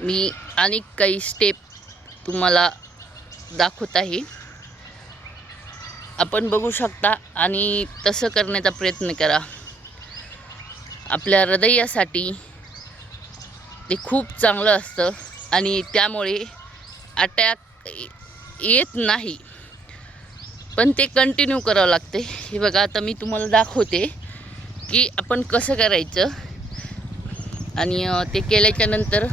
मी अनेक काही स्टेप तुम्हाला दाखवत आहे. आपण बघू शकता आणि तसं करण्याचा प्रयत्न करा. आपल्या हृदयासाठी ते खूप चांगलं असतं आणि त्यामुळे अटॅक येत नाही, पण ते कंटिन्यू करावं लागते. हे बघा, आता मी तुम्हाला दाखवते की आपण कसं करायचं आणि ते केल्याच्या नंतर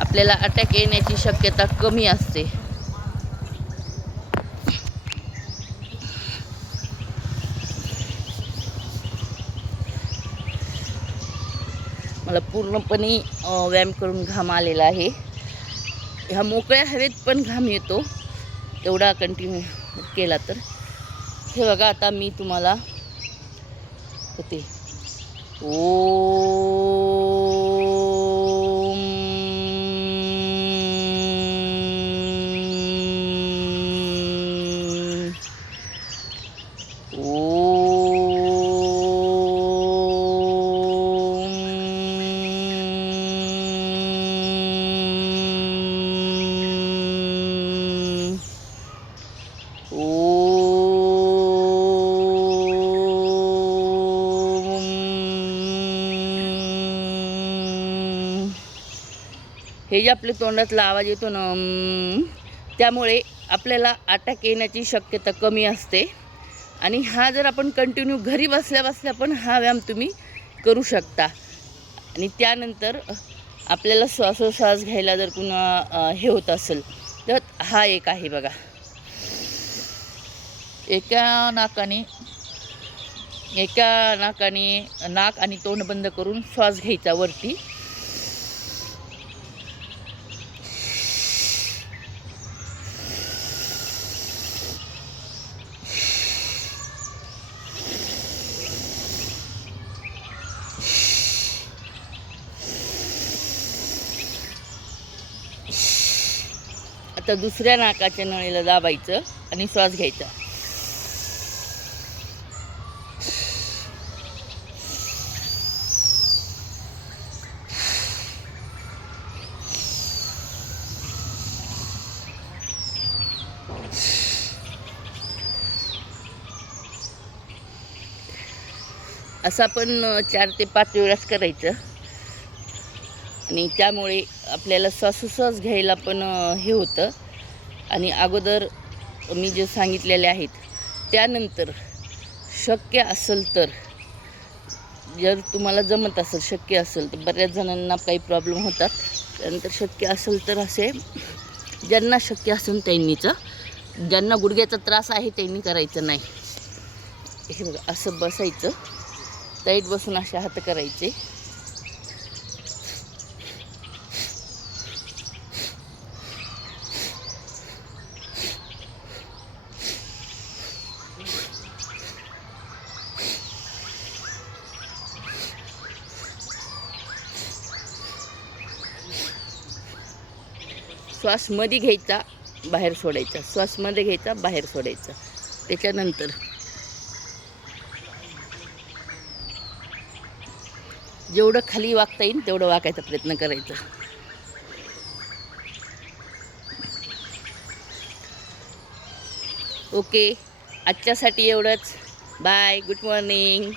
आपल्याला अटॅक येण्याची शक्यता कमी असते. मला पूर्णपणे व्यायाम करून घाम आलेला आहे. ह्या मोकळ्या हवेत पण घाम येतो एवढा कंटिन्यू केला तर. हे बघा, आता मी तुम्हाला होते हे जे आपल्या तोंडातला आवाज येतो ना, त्यामुळे आपल्याला अटॅक येण्याची शक्यता कमी असते. आणि हा जर आपण कंटिन्यू घरी बसल्या बसल्या पण हा व्यायाम तुम्ही करू शकता. आणि त्यानंतर आपल्याला श्वासोश्वास घ्यायला जर पुन्हा हे होत असेल तर हा एक आहे बघा. एका नाकाने नाक आणि तोंड बंद करून श्वास घ्यायचा वरती. आता दुसऱ्या नाकाच्या नळीला दाबायचं आणि श्वास घ्यायचा. असं आपण 4 ते 5 वेळाच करायचं. आणि त्यामुळे आपल्याला श्वासोश्वास घ्यायला पण हे होतं. आणि अगोदर मी जे सांगितलेले आहेत त्यानंतर शक्य असेल तर, जर तुम्हाला जमत असेल, शक्य असेल तर, बऱ्याच जणांना काही प्रॉब्लेम होतात, त्यानंतर शक्य असेल तर असे ज्यांना शक्य असेल त्यांनीच, ज्यांना गुडघ्याचा त्रास आहे त्यांनी करायचं नाही. हे बघा, असं बसायचं, टाईट बसून असे हात करायचे. श्वास मध्ये घ्यायचा, बाहेर सोडायचा, श्वास मध्ये घ्यायचा, बाहेर सोडायचा. त्याच्यानंतर जेवढं खाली वाकता येईल तेवढं वाकायचा प्रयत्न करायचा. ओके, आजच्यासाठी एवढंच. Bye, good morning.